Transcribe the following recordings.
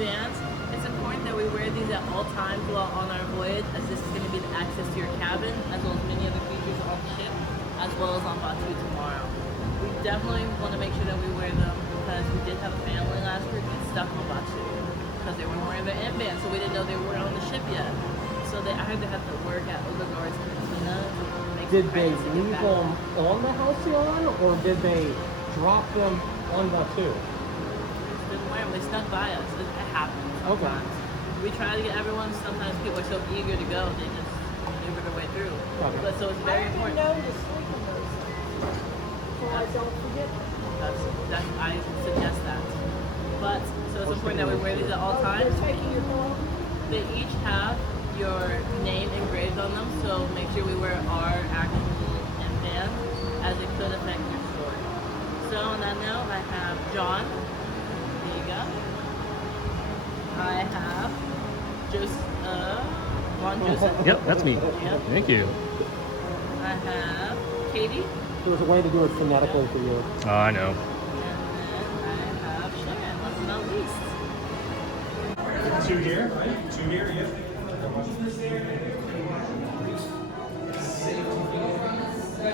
bands. It's important that we wear these at all times while on our voyage, as this is going to be the access to your cabin, as well as many other features on the ship, as well as on Batu tomorrow. We definitely want to make sure that we wear them because we did have a family last week get stuck on Batu because they weren't wearing their M-band, so we didn't know they were on the ship yet. So they either had to work at Odegaard's Cantina. Did they leave them on the Halcyon, or did they drop them on Batu? Didn't wear them. They snuck by us. It happens sometimes. Okay. We try to get everyone. Sometimes people are so eager to go, they just maneuver their way through. Okay. But so it's very important. I didn't know to sleep in those things, so I don't forget them. I suggest that. But so it's important that we wear these at all times. They're taking your phone. They each have your name engraved on them, so make sure we wear our actual M-band, as it could affect your story. So on that note, I have John. There you go. I have Ron Joseph. Yep, that's me. Yep. Thank you. I have Katie. There was a way to do it phonetically for you. Oh, I know. And then I have Sharon, last but not least. Two here, right? Two here, yep.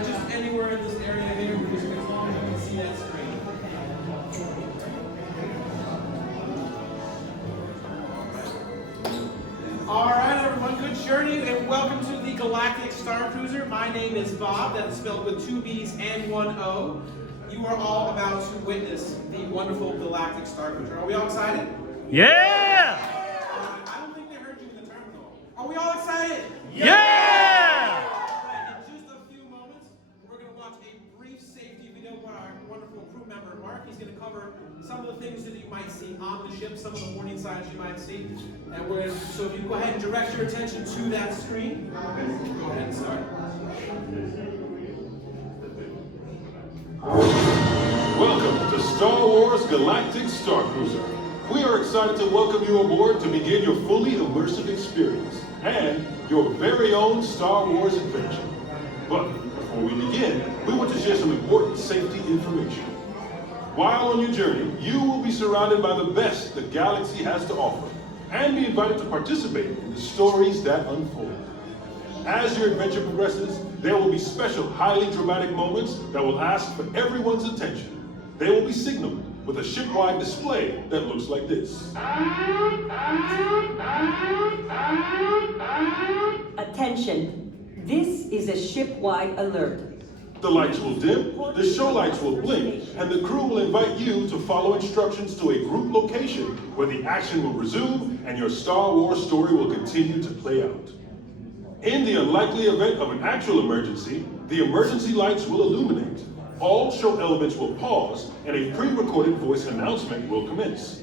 Just anywhere in this area here, because as long as you can see that screen. All right, everyone, good journey, and welcome to the Galactic Starcruiser. My name is Bob, that is spelled with 2 B's and 1 O. You are all about to witness the wonderful Galactic Starcruiser. Are we all excited? Yeah! I don't think they heard you in the terminal. Are we all excited? Yeah! Alright, in just a few moments, we're going to watch a brief safety video by our wonderful crew member, Mark. He's going to cover some of the things that you might see on the ship, some of the warning signs you might see. And we're going to, so if you go ahead and direct your attention to that screen, go ahead and start. Welcome to Star Wars Galactic Starcruiser. We are excited to welcome you aboard to begin your fully immersive experience and your very own Star Wars adventure. But before we begin, we want to share some important safety information. While on your journey, you will be surrounded by the best the galaxy has to offer and be invited to participate in the stories that unfold. As your adventure progresses, there will be special, highly dramatic moments that will ask for everyone's attention. They will be signaled with a ship-wide display that looks like this. Attention, this is a ship-wide alert. The lights will dim, the show lights will blink, and the crew will invite you to follow instructions to a group location where the action will resume and your Star Wars story will continue to play out. In the unlikely event of an actual emergency, the emergency lights will illuminate. All show elements will pause, and a pre-recorded voice announcement will commence.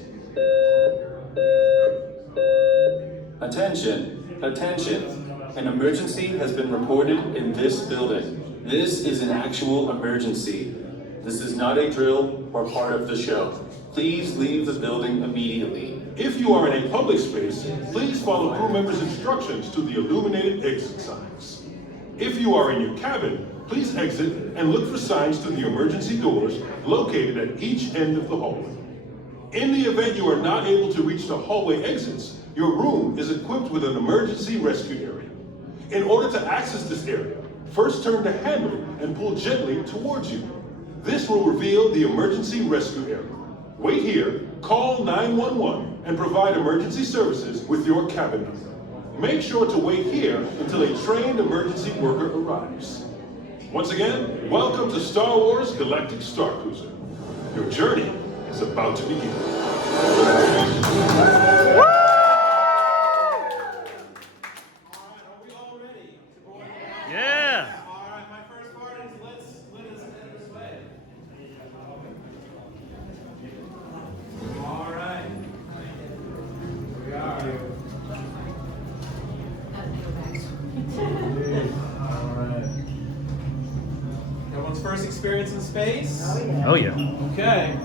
Attention, attention. An emergency has been reported in this building. This is an actual emergency. This is not a drill or part of the show. Please leave the building immediately. If you are in a public space, please follow crew members' instructions to the illuminated exit signs. If you are in your cabin, please exit and look for signs to the emergency doors located at each end of the hallway. In the event you are not able to reach the hallway exits, your room is equipped with an emergency rescue area. In order to access this area, first turn the handle and pull gently towards you. This will reveal the emergency rescue area. Wait here, call 911, and provide emergency services with your cabin number. Make sure to wait here until a trained emergency worker arrives. Once again, welcome to Star Wars Galactic Starcruiser. Your journey is about to begin. Yeah! Alright, my first part is let us head this way. Alright. Here we are. Alright. Everyone's first experience in space? Oh, yeah. Okay.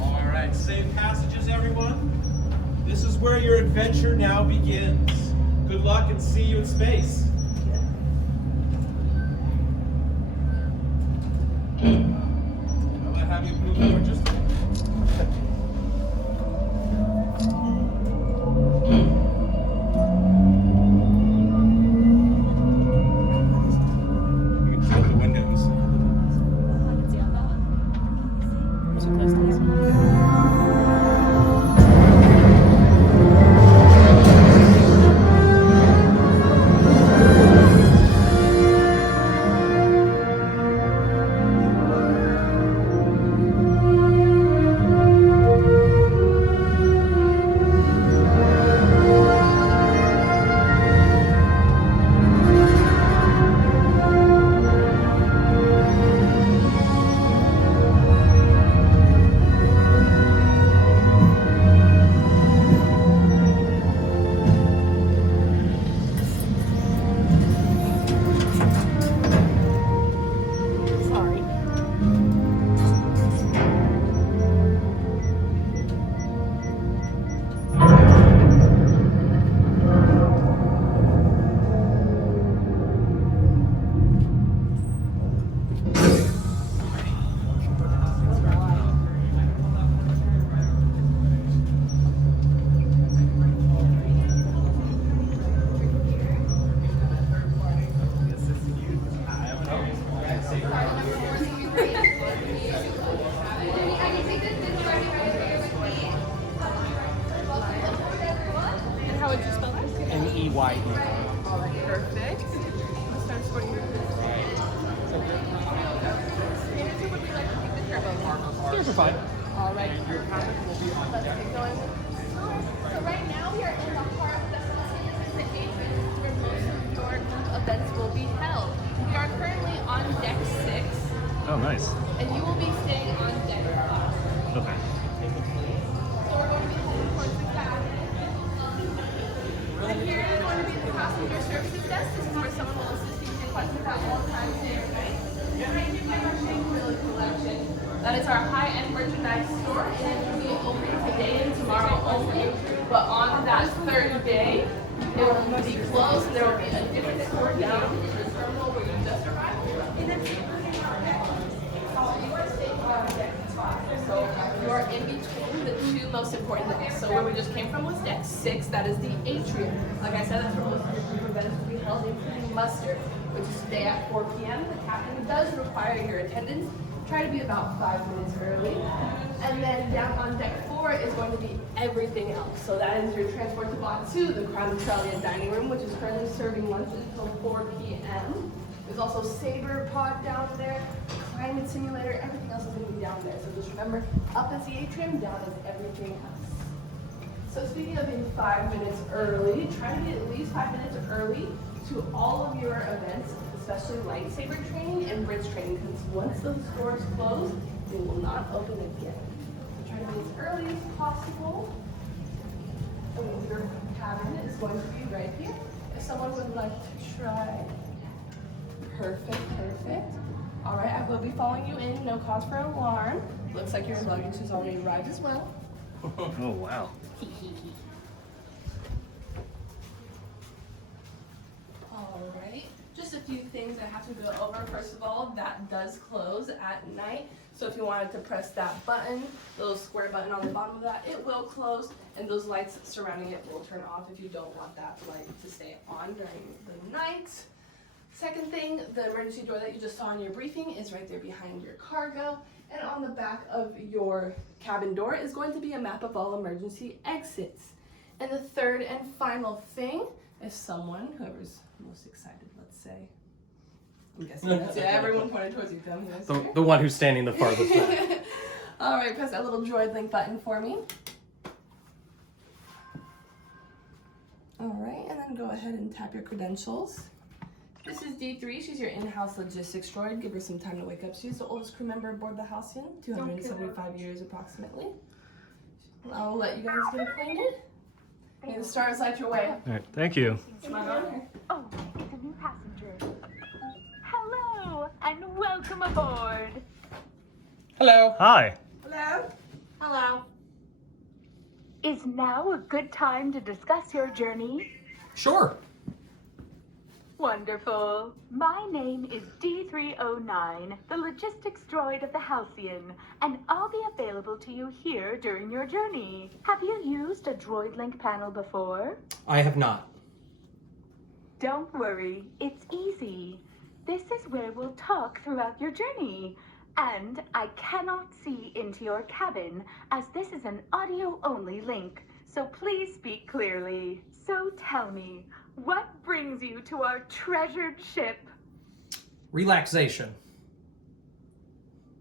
All right, safe passages, everyone. This is where your adventure now begins. Good luck and see you in space. have you move over just a little. You can close the windows. Was it PlayStation? Sorry. And how would you spell that? N-E-Y-E. All right, perfect. Let's start sorting your Here's a fine. All right. Let's get going. So right now we are in the heart of the Halcyon, the atrium where most of your events will be held. We are currently on deck 6, Oh, nice. and you will be staying on deck 5. Okay. So we're going to be heading towards the cabin. And here is going to be the passenger services desk. This is where someone will assist you with your questions at all times day or night. Behind you, we have our Smuggler collection. That is our high-end merchandise store, and it will be open today and tomorrow only. But on that third day, it will be closed, and there will be a different store down in the terminal where you just arrived. And then you are staying on deck 5. So you are in between the two most important decks. So where we just came from was deck 6, that is the atrium. Like I said, that's where most of your group events will be held, including muster, which is today at 4 p.m. The captain does require your attendance. Try to be about 5 minutes early. And then down on deck 4 is going to be everything else. So that is your transport to Batu, the Crown Australia dining room, which is currently serving lunch until 4 p.m. There's also Saber Pod down there, climate simulator, everything else is going to be down there. So just remember, up is the atrium, down is everything else. So speaking of being 5 minutes early, try to be at least 5 minutes early to all of your events, especially lightsaber training and bridge training, because once those doors close, they will not open again. So try to be as early as possible. And your cabin is going to be right here. If someone would like to try. Perfect, perfect. All right, I will be following you in, no cause for alarm. Looks like your luggage has already arrived as well. Oh, wow. All right, just a few things I have to go over. First of all, that does close at night. So if you wanted to press that button, the little square button on the bottom of that, it will close, and those lights surrounding it will turn off if you don't want that light to stay on during the night. Second thing, the emergency door that you just saw in your briefing is right there behind your cargo. And on the back of your cabin door is going to be a map of all emergency exits. And the third and final thing, if someone, whoever's most excited, let's say, I'm guessing that's everyone pointed towards you, Tim. The one who's standing the farthest back. All right, press that little droid link button for me. All right, and then go ahead and tap your credentials. This is D3. She's your in-house logistics droid. Give her some time to wake up. She's the oldest crew member aboard the Halcyon, 275 years approximately. I'll let you guys get acquainted. May the stars light your way. All right, thank you. It's my honor. Oh, it's a new passenger. Hello, and welcome aboard. Hello. Hi. Hello. Hello. Is now a good time to discuss your journey? Sure. Wonderful. My name is D309, the logistics droid of the Halcyon, and I'll be available to you here during your journey. Have you used a droid link panel before? I have not. Don't worry, it's easy. This is where we'll talk throughout your journey. And I cannot see into your cabin, as this is an audio-only link, so please speak clearly. So tell me, what brings you to our treasured ship? Relaxation.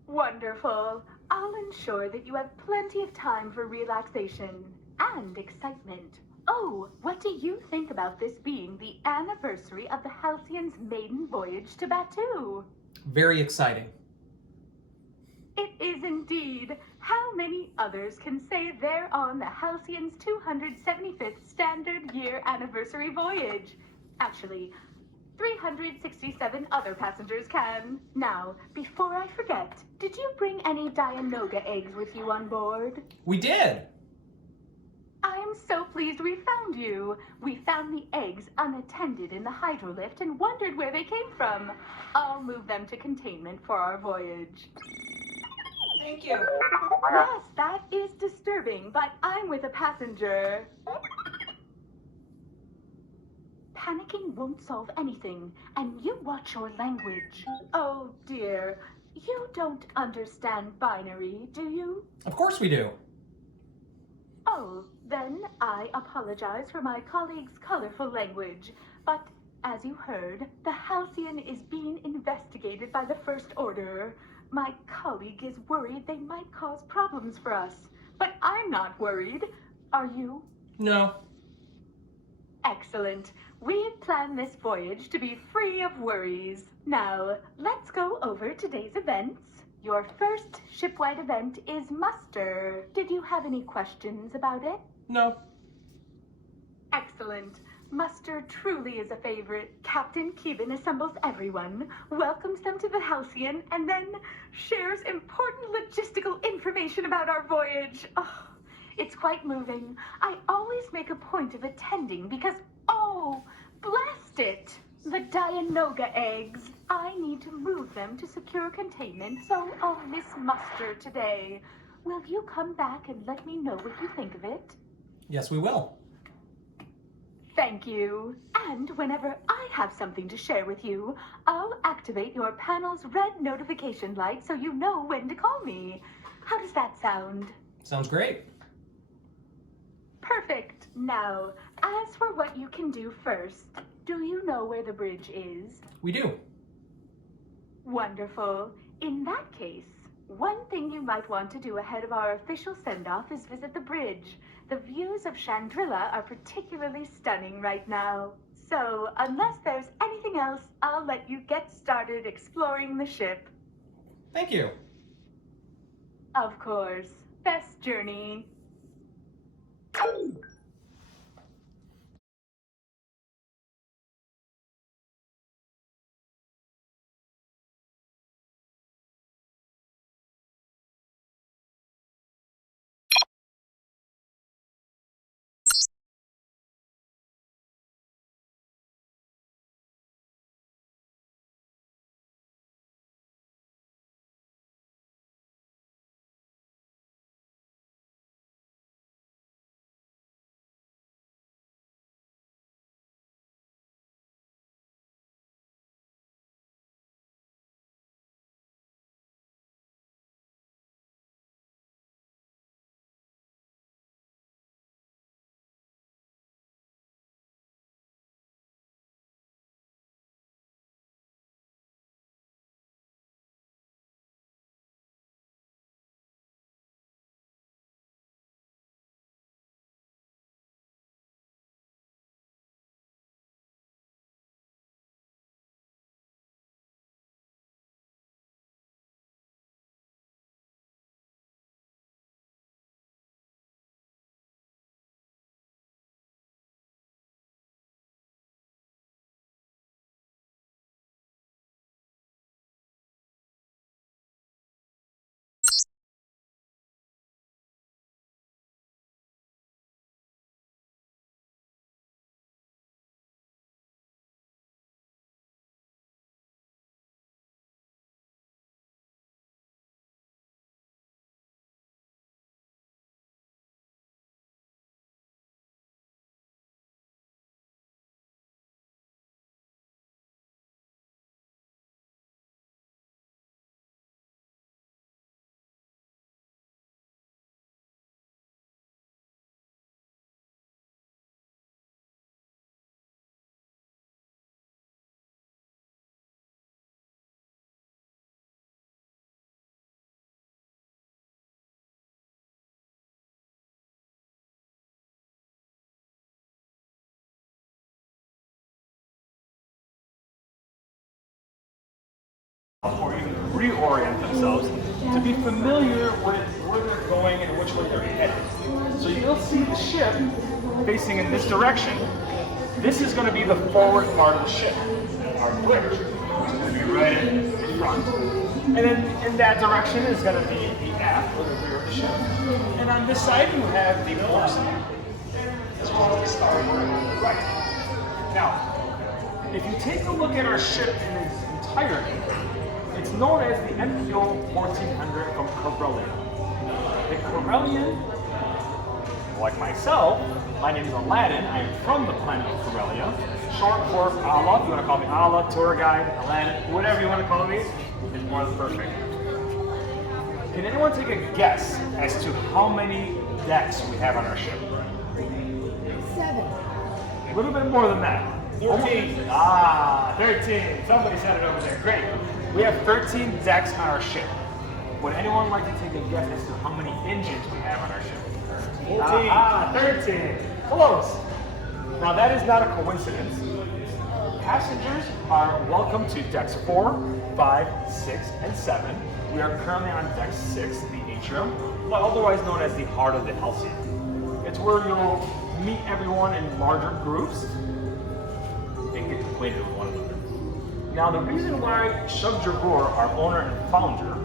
Wonderful. I'll ensure that you have plenty of time for relaxation and excitement. Oh, what do you think about this being the anniversary of the Halcyon's maiden voyage to Batu? Very exciting. It is indeed. How many others can say they're on the Halcyon's 275th standard year anniversary voyage? Actually, 367 other passengers can. Now, before I forget, did you bring any Dianoga eggs with you on board? We did! I am so pleased we found you. We found the eggs unattended in the hydrolift and wondered where they came from. I'll move them to containment for our voyage. Thank you. Yes, that is disturbing, but I'm with a passenger. Panicking won't solve anything, and you watch your language. Oh dear, you don't understand binary, do you? Of course we do. Oh, then I apologize for my colleague's colorful language, but as you heard, the Halcyon is being investigated by the First Order. My colleague is worried they might cause problems for us, but I'm not worried. Are you? No. Excellent. We had planned this voyage to be free of worries. Now, let's go over today's events. Your first shipwide event is muster. Did you have any questions about it? No. Excellent. Muster truly is a favorite. Captain Keevan assembles everyone, welcomes them to the Halcyon, and then shares important logistical information about our voyage. Oh, it's quite moving. I always make a point of attending because, oh, blast it! The Dianoga eggs. I need to move them to secure containment, so I'll miss muster today. Will you come back and let me know what you think of it? Yes, we will. Thank you. And whenever I have something to share with you, I'll activate your panel's red notification light so you know when to call me. How does that sound? Sounds great. Perfect. Now, as for what you can do first, do you know where the bridge is? We do. Wonderful. In that case, one thing you might want to do ahead of our official send-off is visit the bridge. The views of Chandrila are particularly stunning right now. So, unless there's anything else, I'll let you get started exploring the ship. Thank you. Of course. Best journey. reorient themselves to be familiar with where they're going and which way they're headed. So you'll see the ship facing in this direction. This is going to be the forward part of the ship, our bridge, which is going to be right in front. And then in that direction is going to be the aft, or the rear of the ship. And on this side you have the port side. It's called the starboard on the right. Now, if you take a look at our ship in its entirety, it's known as the MPO 1400 from Corellia. The Corellian, like myself, my name is Aladdin. I am from the planet of Corellia. Short for Allah. You want to call me Allah, tour guide, Aladdin, whatever you want to call me, is more than perfect. Can anyone take a guess as to how many decks we have on our ship? 7. A little bit more than that. 13. 13. Somebody said it over there. Great. We have 13 decks on our ship. Would anyone like to take a guess as to how many engines we have on our ship? 14. 13. Close. Now that is not a coincidence. Passengers are welcome to decks 4, 5, 6, and 7. We are currently on deck 6, the atrium, otherwise known as the heart of the Halcyon. It's where you'll meet everyone in larger groups and get acquainted with one another. Now the reason why Shub Jabur, our owner and founder,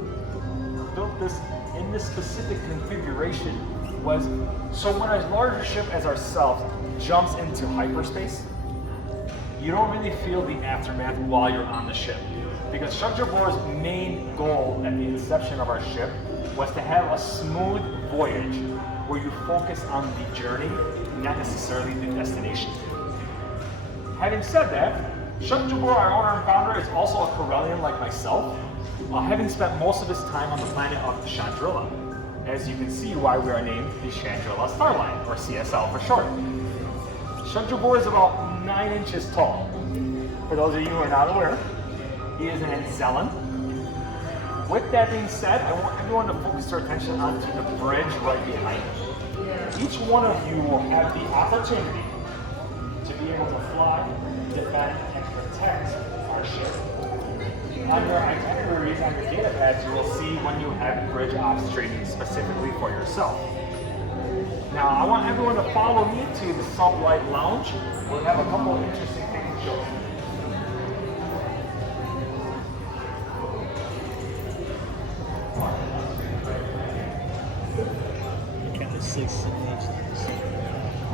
built this in this specific configuration was so when a larger ship as ourselves jumps into hyperspace, you don't really feel the aftermath while you're on the ship. Because Shub Jabur's main goal at the inception of our ship was to have a smooth voyage where you focus on the journey, not necessarily the destination. Having said that, Shub Jabur, our owner and founder, is also a Corellian like myself, having spent most of his time on the planet of Chandrila. As you can see why we are named the Chandrila Starline, or CSL for short. Shub Jabur is about 9 inches tall. For those of you who are not aware, he is an Anzellan. With that being said, I want everyone to focus their attention onto the bridge right behind you. Each one of you will have the opportunity to be able to fly, defend, and protect our ship. On your itineraries, on your data pads, you will see when you have bridge ops training specifically for yourself. Now, I want everyone to follow me to the Sublight Lounge. We'll have a couple of interesting things to show you. Count of 6, 7, 8, 9.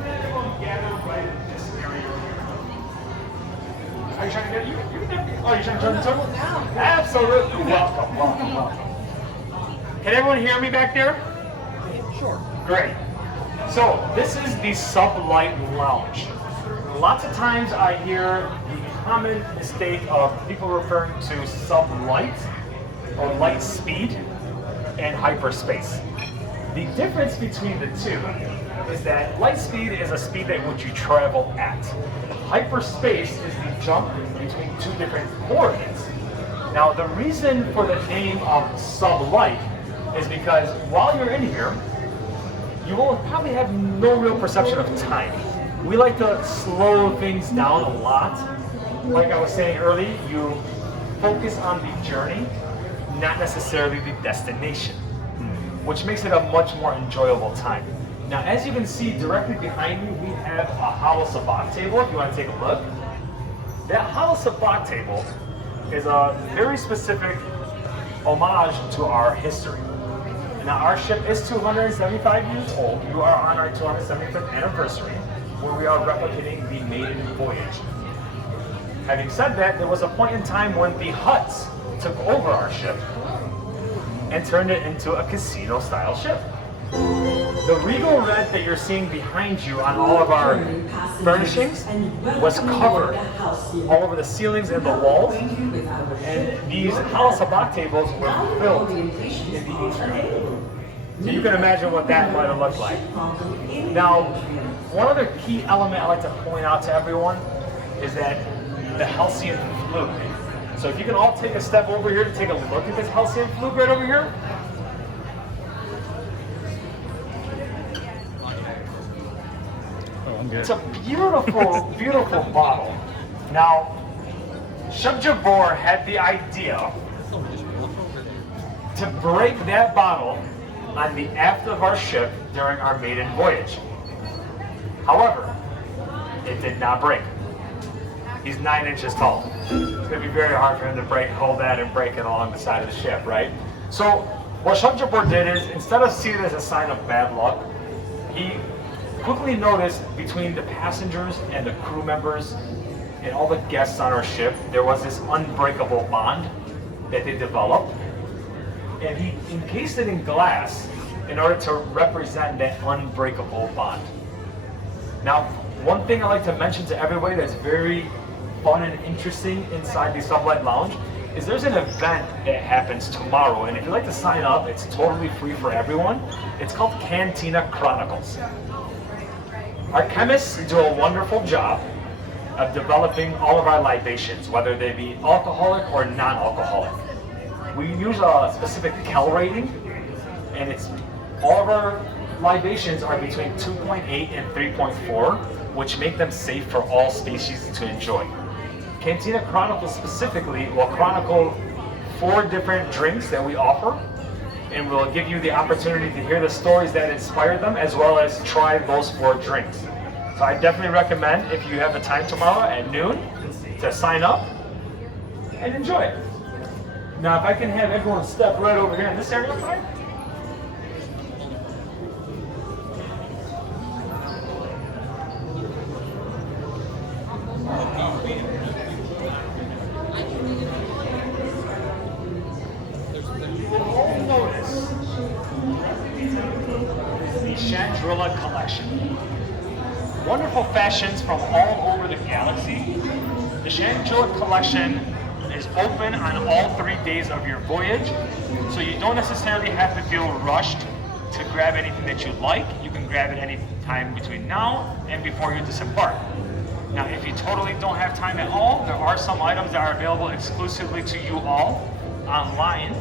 Everyone gather right in this area here. Are you trying to get you? Oh, you're trying to turn the circle? Absolutely. Welcome. Can everyone hear me back there? Sure. Great. So this is the Sublight Lounge. Lots of times I hear the common mistake of people referring to sublight or light speed and hyperspace. The difference between the two is that light speed is a speed at which you travel at. Hyperspace is the jump between two different coordinates. Now the reason for the name of sublight is because while you're in here, you will probably have no real perception of time. We like to slow things down a lot. Like I was saying earlier, you focus on the journey, not necessarily the destination, which makes it a much more enjoyable time. Now, as you can see directly behind me, we have a hollow sabacc table, if you want to take a look. That hollow sabacc table is a very specific homage to our history. Now, our ship is 275 years old. We are on our 275th anniversary, where we are replicating the maiden voyage. Having said that, there was a point in time when the Hutts took over our ship and turned it into a casino-style ship. The regal red that you're seeing behind you on all of our furnishings was covered all over the ceilings and the walls, and these hollow sabacc tables were filled in the atrium. So you can imagine what that might have looked like. Now, one other key element I'd like to point out to everyone is that the Halcyon fluke. So if you can all take a step over here to take a look at this Halcyon fluke right over here. It's a beautiful, beautiful bottle. Now, Shub Jabur had the idea to break that bottle on the aft of our ship during our maiden voyage. However, it did not break. He's 9 inches tall. It's going to be very hard for him to hold that and break it along the side of the ship, right? So what Shugjabor did is, instead of seeing it as a sign of bad luck, he quickly noticed between the passengers and the crew members and all the guests on our ship, there was this unbreakable bond that they developed. And he encased it in glass in order to represent that unbreakable bond. Now, one thing I like to mention to everybody that's very fun and interesting inside the Sublight Lounge is there's an event that happens tomorrow, and if you'd like to sign up, it's totally free for everyone. It's called Cantina Chronicles. Our chemists do a wonderful job of developing all of our libations, whether they be alcoholic or non-alcoholic. We use a specific Kel rating, and all of our libations are between 2.8 and 3.4, which make them safe for all species to enjoy. Cantina Chronicles specifically will chronicle 4 different drinks that we offer, and we'll give you the opportunity to hear the stories that inspired them, as well as try those 4 drinks. So I definitely recommend, if you have the time tomorrow at noon, to sign up and enjoy it. Now, if I can have everyone step right over here in this area, fine. Collection. Wonderful fashions from all over the galaxy. The Chandrilla collection is open on all 3 days of your voyage, so you don't necessarily have to feel rushed to grab anything that you like. You can grab it any time between now and before you disembark. Now, if you totally don't have time at all, there are some items that are available exclusively to you all online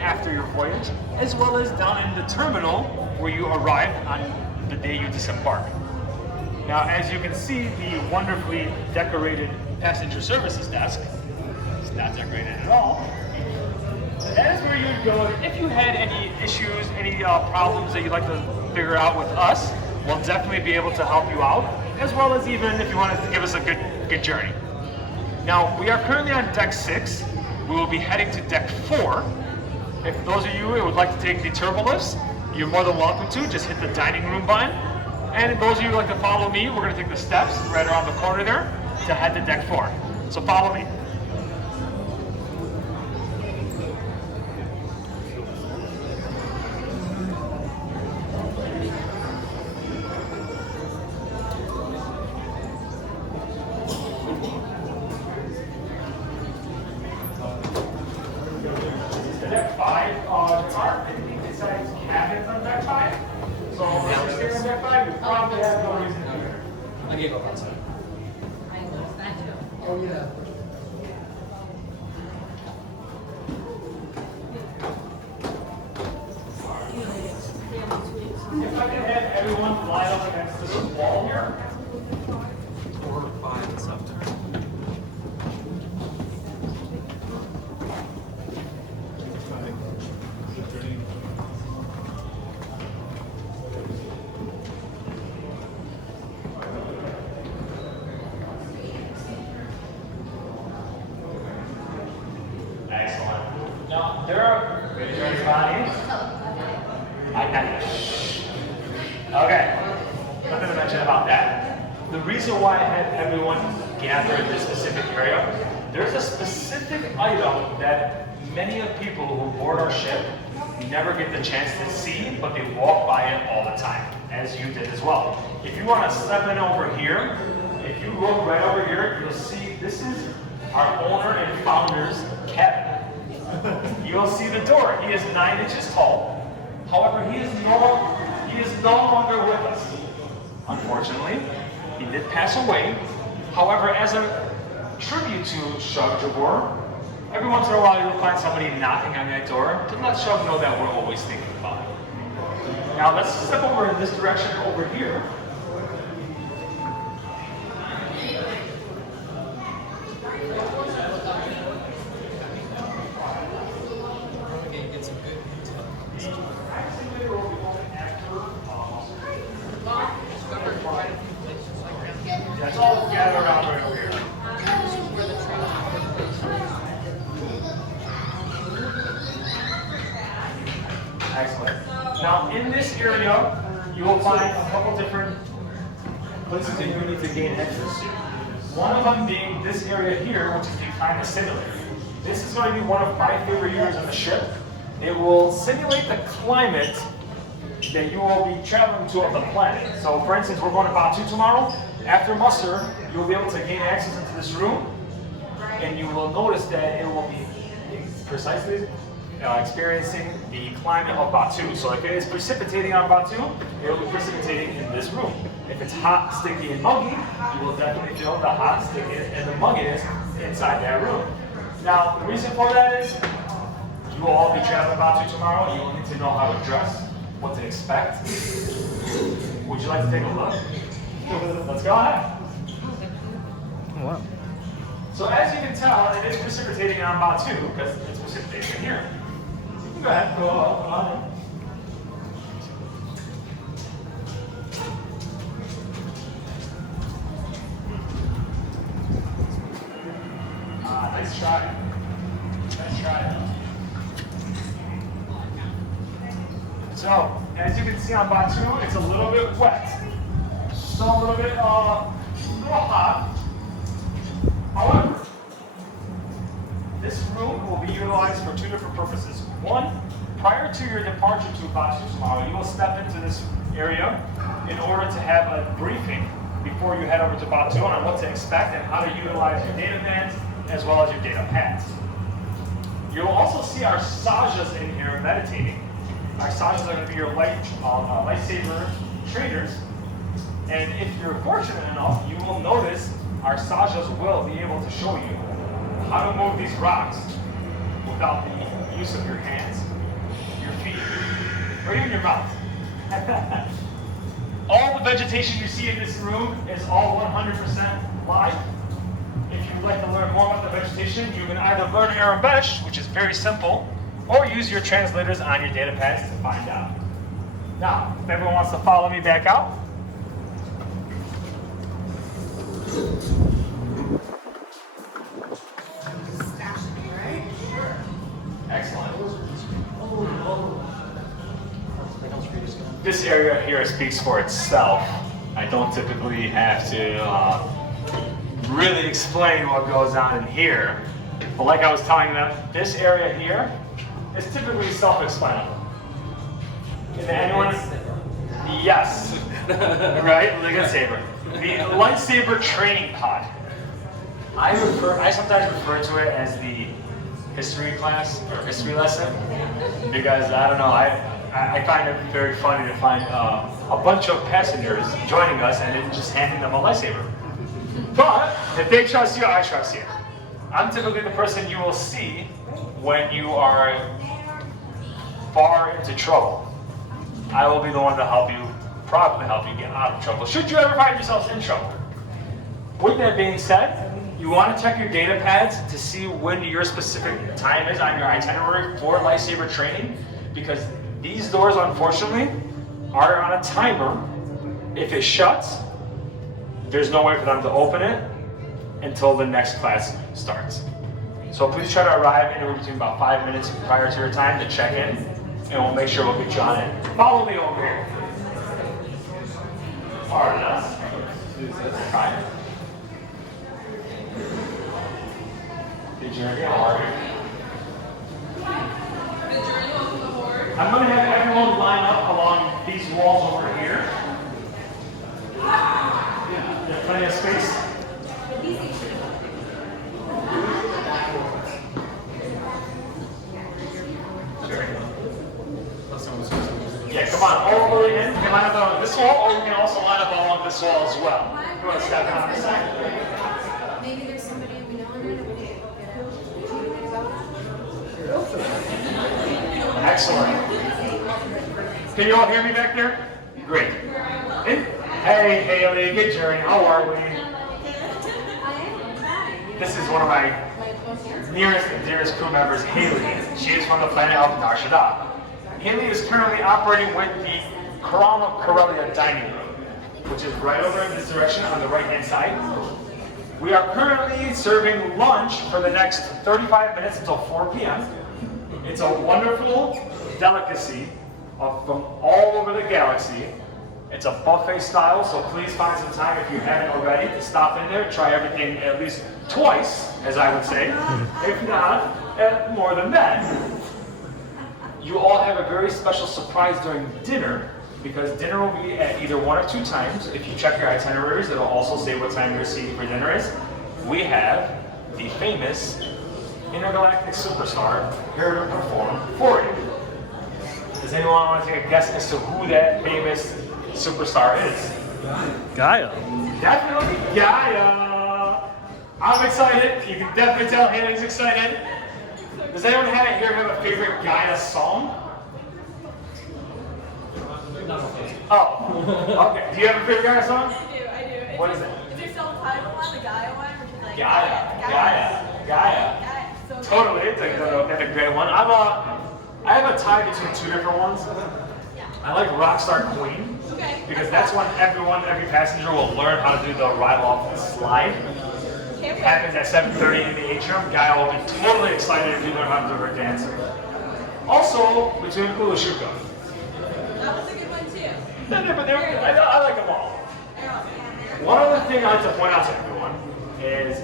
after your voyage, as well as down in the terminal where you arrive on the day you disembark. Now, as you can see, the wonderfully decorated passenger services desk is not decorated at all. So that is where you would go if you had any issues, any problems that you'd like to figure out with us. We'll definitely be able to help you out, as well as even if you wanted to give us a good journey. Now, we are currently on deck 6. We will be heading to deck 4. If those of you who would like to take the turbo lifts, you're more than welcome to. Just hit the dining room button. And those of you who would like to follow me, we're going to take the steps right around the corner there to head to deck 4. So follow me. Deck 5, there are 50 size cabins on deck 5. So if you're staying on deck 5, you probably have no reason to be here. I gave up outside. Oh yeah. If I can have everyone line up against this wall here. 4, 5, and 7. Excellent. Now, there are good bodies. Okay, nothing to mention about that. The reason why I had everyone gather in this specific area, there's a specific item that many of the people who board our ship never get the chance to see, but they walk by it all the time, as you did as well. If you want to step in over here, if you look right over here, you'll see this is our owner and founder's cabin. You'll see the door. He is 9 inches tall. However, he is no longer with us. Unfortunately, he did pass away. However, as a tribute to Shug Jabor, every once in a while you'll find somebody knocking on that door to let Shug know that we're always thinking about him. Now let's step over in this direction over here. Excellent. Now, in this area, you will find a couple different places that you need to gain access to. One of them being this area here, which is the climate simulator. This is going to be one of my favorite areas on the ship. It will simulate the climate that you will be traveling to on the planet. So, for instance, we're going to Batu tomorrow. After muster, you'll be able to gain access into this room, and you will notice that it will be precisely experiencing the climate of Batu. So if it is precipitating on Batu, it will be precipitating in this room. If it's hot, sticky, and muggy, you will definitely feel the hot, sticky, and the mugginess inside that room. Now, the reason for that is, you will all be traveling Batu tomorrow, and you will need to know how to dress, what to expect. Would you like to take a look? Let's go ahead. Wow. So as you can tell, it is precipitating on Batu because it's precipitating in here. Go ahead, go on. Nice try. Nice try. So, as you can see on Batu, it's a little bit wet. So a little bit hot. However, this room will be utilized for two different purposes. One, prior to your departure to Batu tomorrow, you will step into this area in order to have a briefing before you head over to Batu on what to expect and how to utilize your data bands as well as your data pads. You will also see our Sajas in here meditating. Our Sajas are going to be your lightsaber traders. And if you're fortunate enough, you will notice our Sajas will be able to show you how to move these rocks without the use of your hands, your feet, or even your mouth. All the vegetation you see in this room is all 100% live. If you'd like to learn more about the vegetation, you can either learn Arabesh, which is very simple, or use your translators on your data pads to find out. Now, if everyone wants to follow me back out. Excellent. This area here speaks for itself. I don't typically have to really explain what goes on in here. But like I was telling them, this area here is typically self-explanatory. Is anyone? Yes. Right? Lightsaber. The lightsaber training pod. I sometimes refer to it as the history class or history lesson because I don't know, I find it very funny to find a bunch of passengers joining us and then just handing them a lightsaber. But if they trust you, I trust you. I'm typically the person you will see when you are far into trouble. I will be the one to probably help you get out of trouble, should you ever find yourselves in trouble. With that being said, you want to check your data pads to see when your specific time is on your itinerary for lightsaber training, because these doors, unfortunately, are on a timer. If it shuts, there's no way for them to open it until the next class starts. So please try to arrive anywhere between about 5 minutes prior to your time to check in, and we'll make sure we'll get you on it. Follow me over here. All right, let's try it. Did you already I'm going to have everyone line up along these walls over here. There's plenty of space. Yeah, come on, all the way in. We can line up along this wall, or we can also line up along this wall as well. You want to step on this side? Maybe there's somebody we know in there that we didn't Excellent. Can you all hear me back there? Great. Hey, Haley, good journey. How are we? This is one of my nearest and dearest crew members, Haley. She is from the planet of Narshada. Haley is currently operating with the Corellia dining room, which is right over in this direction on the right-hand side. We are currently serving lunch for the next 35 minutes until 4 p.m. It's a wonderful delicacy from all over the galaxy. It's a buffet style, so please find some time if you haven't already to stop in there, try everything at least twice, as I would say. If not, more than that. You all have a very special surprise during dinner, because dinner will be at either 1 or 2 times. If you check your itineraries, it'll also say what time your seating for dinner is. We have the famous intergalactic superstar here to perform for you. Does anyone want to take a guess as to who that famous superstar is? Gaia. Definitely Gaia. I'm excited. You can definitely tell Haley's excited. Does anyone here have a favorite Gaia song? Oh, okay. Do you have a favorite Gaia song? I do. What is it? Is there self-titled one, the Gaia one? Which is like Gaia. So Totally, it's a great one. I have a tie between 2 different ones. I like Rockstar Queen, because that's when every passenger will learn how to do the ride off the slide. It happens at 7:30 in the atrium. Gaia will be totally excited if you learn how to do her dance. Also, between Ulashuka. that was a good one too. I like them all. One other thing I'd like to point out to everyone is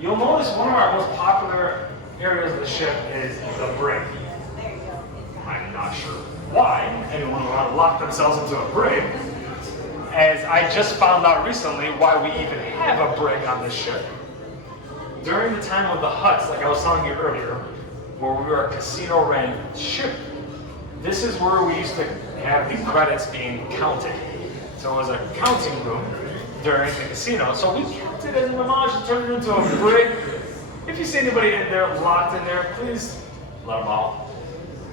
you'll notice one of our most popular areas of the ship is the brig. I'm not sure why anyone would want to lock themselves into a brig, as I just found out recently why we even have a brig on this ship. During the time of the huts, like I was telling you earlier, where we were a casino-ran ship, this is where we used to have the credits being counted. So it was a counting room during the casino. So we kept it as an homage and turned it into a brig. If you see anybody in there, locked in there, please let them out.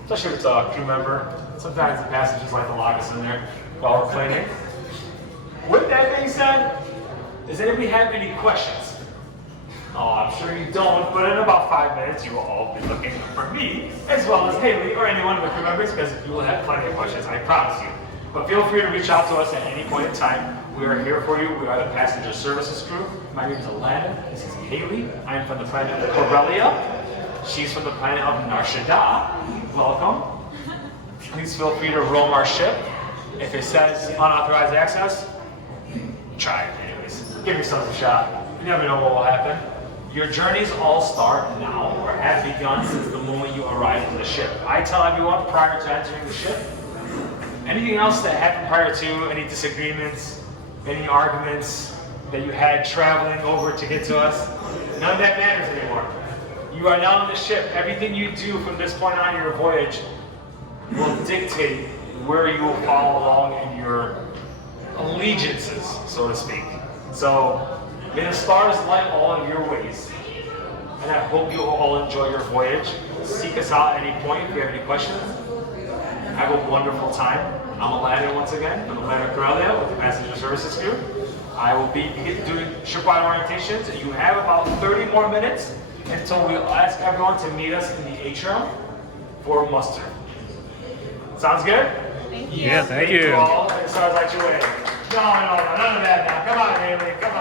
Especially if it's a crew member. Sometimes the passengers like to lock us in there while we're cleaning. With that being said, does anybody have any questions? Oh, I'm sure you don't, but in about 5 minutes, you will all be looking for me, as well as Haley or any one of the crew members, because you will have plenty of questions, I promise you. But feel free to reach out to us at any point in time. We are here for you. We are the passenger services crew. My name is Alana. This is Haley. I'm from the planet Corellia. She's from the planet of Narshada. Welcome. Please feel free to roam our ship. If it says unauthorized access, try it anyways. Give yourself a shot. You never know what will happen. Your journeys all start now, or have begun since the moment you arrive on the ship. I tell everyone prior to entering the ship, anything else that happened prior to, any disagreements, any arguments that you had traveling over to get to us, none of that matters anymore. You are now on the ship. Everything you do from this point on your voyage will dictate where you will follow along in your allegiances, so to speak. So, may the stars light all of your ways. And I hope you all enjoy your voyage. Seek us out at any point if you have any questions. Have a wonderful time. I'm Alana once again, from the planet Corellia with the passenger services crew. I will be doing shipwide orientations. You have about 30 more minutes until we ask everyone to meet us in the atrium for muster. Sounds good? Thank you. Yeah, thank you. All, and stars light your way. No, none of that now. Come on, Haley. Come